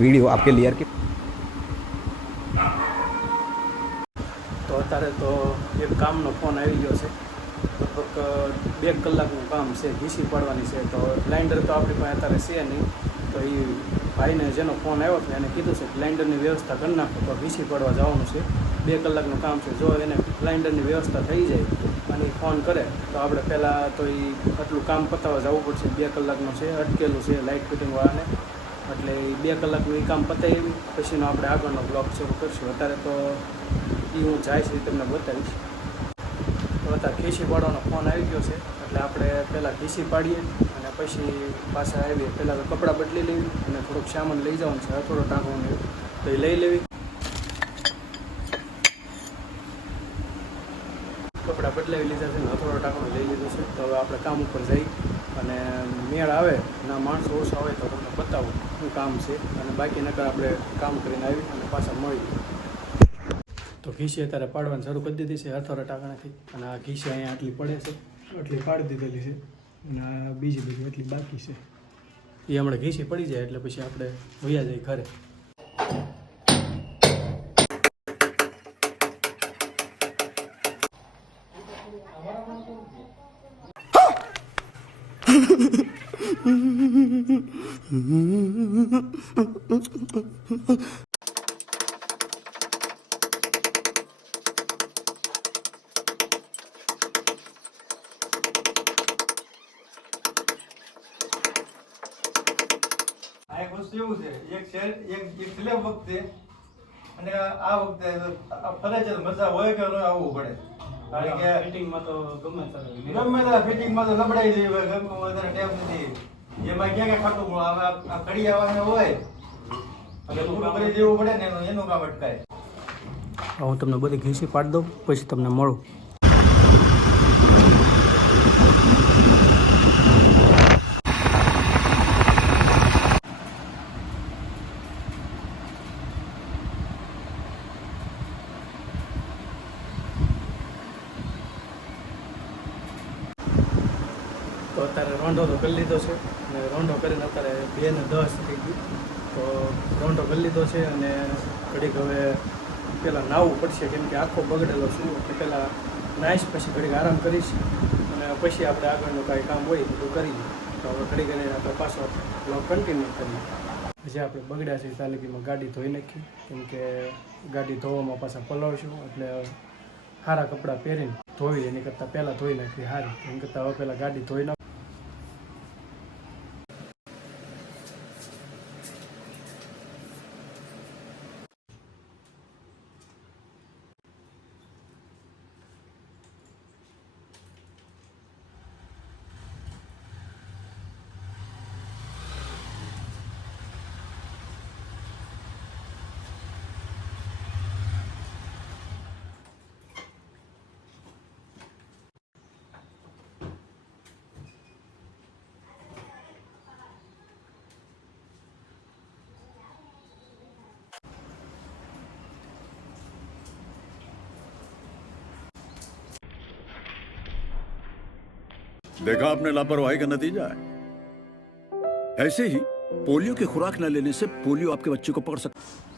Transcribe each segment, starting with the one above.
Video आपके लिए यार कि તો અત્યારે તો એક કામનો ફોન આવી ગયો છે. લગભગ 2 કલાકનું કામ છે, ઘીસી પાડવાની છે. તો ગ્રાઇન્ડર તો આપણી પાસે અત્યારે છે નહીં. તો એ ભાઈને જેનો ફોન આવ્યો હતો એને કીધું છે ગ્રાઇન્ડરની વ્યવસ્થા કરી નાખો, તો ઘીસી પાડવા જવાનું છે. 2 કલાકનું કામ છે. જો એને ગ્રાઇન્ડરની વ્યવસ્થા થઈ જાય અને ફોન કરે તો આપણે પહેલાં તો એ આટલું કામ પતાવવા જવું પડશે. 2 કલાકનું છે, અટકેલું છે લાઇટ ફિટિંગવાળાને. એટલે એ 2 કલાકનું એ કામ પતાવી પછીનો આપણે આગળનો બ્લોગ શરૂ કરીશું. અત્યારે તો એ હું જાય છે તમને બતાવીશ. તો અત્યારે ઘીસી પાડવાનો ફોન આવી ગયો છે એટલે આપણે પહેલાં ઘીસી પાડીએ અને પછી પાછા આવીએ. પહેલાં તો કપડાં બદલી લેવી અને થોડુંક સામાન લઈ જવાનું છે, થોડો ટાંકવાનું તો એ લઈ લેવી. કપડાં બદલાવી લીધા છે ને હથોડો ટાંકવાનું લઈ લીધું છે. તો હવે આપણે કામ ઉપર જઈ અને મેળ આવે ના માણસો ઓછા હોય તો તમને બતાવું શું કામ છે, અને બાકી નકર આપણે કામ કરીને આવી અને પાછા મળીએ. તો ઘીસી અત્યારે પાડવાની શરૂ કરી દીધી છે હથોડા ટાંકણાથી. અને આ ઘીસી અહીંયા આટલી પડે છે, આટલી પાડી દીધેલી છે અને આ બીજી બધી એટલી બાકી છે. એ હમણાં ઘીસી પડી જાય એટલે પછી આપણે વયા જઈએ ઘરે. એક વસ્તુ એવું છે, એક છેલ્લે વખતે અને આ વખતે ફરજિયાત મજા હોય કે ન આવવું પડે. કારણ કે ફિટિંગમાં તો ગમે ત્યારે ફિટિંગમાં તો લબડાઈ જઈ હોય, ગમે વધારે ટેપ નથી. એમાં ક્યાં ખાતું આ કડી આવવાનું હોય એટલે પૂરું કરી દેવું પડે ને એનું કામ અટકાય. હું તમને બધી ઘીસી પાડી દઉં પછી તમને મળું. તો અત્યારે રોંઢો તો કરી લીધો છે અને રોંઢો કરીને અત્યારે 2 ને 10 થઈ ગયું. તો રોંઢો કરી લીધો છે અને ઘડીક હવે પહેલાં નાહવું પડશે, કેમ કે આખો બગડેલો છું. એટલે પહેલાં નાહીશ પછી ઘડીક આરામ કરીશ અને પછી આપણે આગળનું કાંઈ કામ હોય બધું કરીએ. તો હવે ઘડી કરીને આપણે પાછો બ્લોગ કન્ટિન્યુ કરીએ. પછી આપણે બગડ્યા છે તાલુકીમાં ગાડી ધોઈ નાખી, કેમ કે ગાડી ધોવામાં પાછા પલાળશું એટલે સારા કપડાં પહેરીને ધોવી એની કરતાં પહેલાં ધોઈ નાખવી સારી. એમ કરતાં હવે પહેલાં ગાડી ધોઈ નાખ. देखा आपने लापरवाही का नतीजा है। ऐसे ही पोलियो की खुराक न लेने से पोलियो आपके बच्चे को पकड़ सकता है।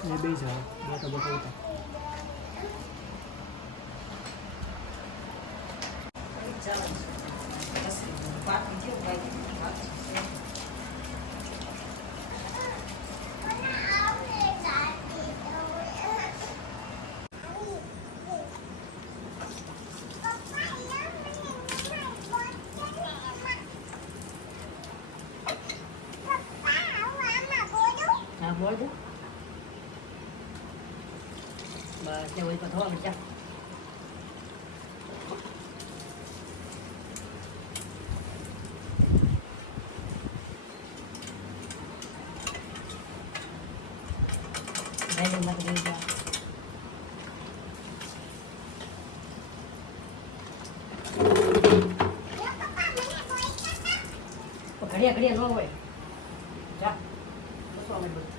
એ બે જાવ બોટા બોટા ઉતા હા બોલ દે બસ તે વળી પથવા મજા બેન મત દે જા ઘડિયા ઘડિયા ન હોય જા પથવા મત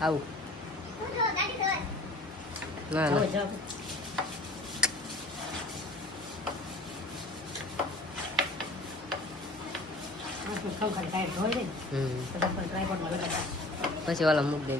આવું ના ના પછી વાલા મૂક દે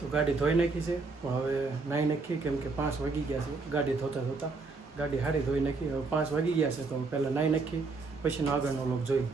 તો ગાડી ધોઈ નાખી છે, પણ હવે નાહી નાખી, કેમ કે 5 વાગી ગયા છે. ગાડી ધોતા ગાડી હારી ધોઈ નાખી. હવે 5 વાગી ગયા છે, તો પહેલાં નાહી નાખી, પછીનો આગળનો લોક જોઈએ.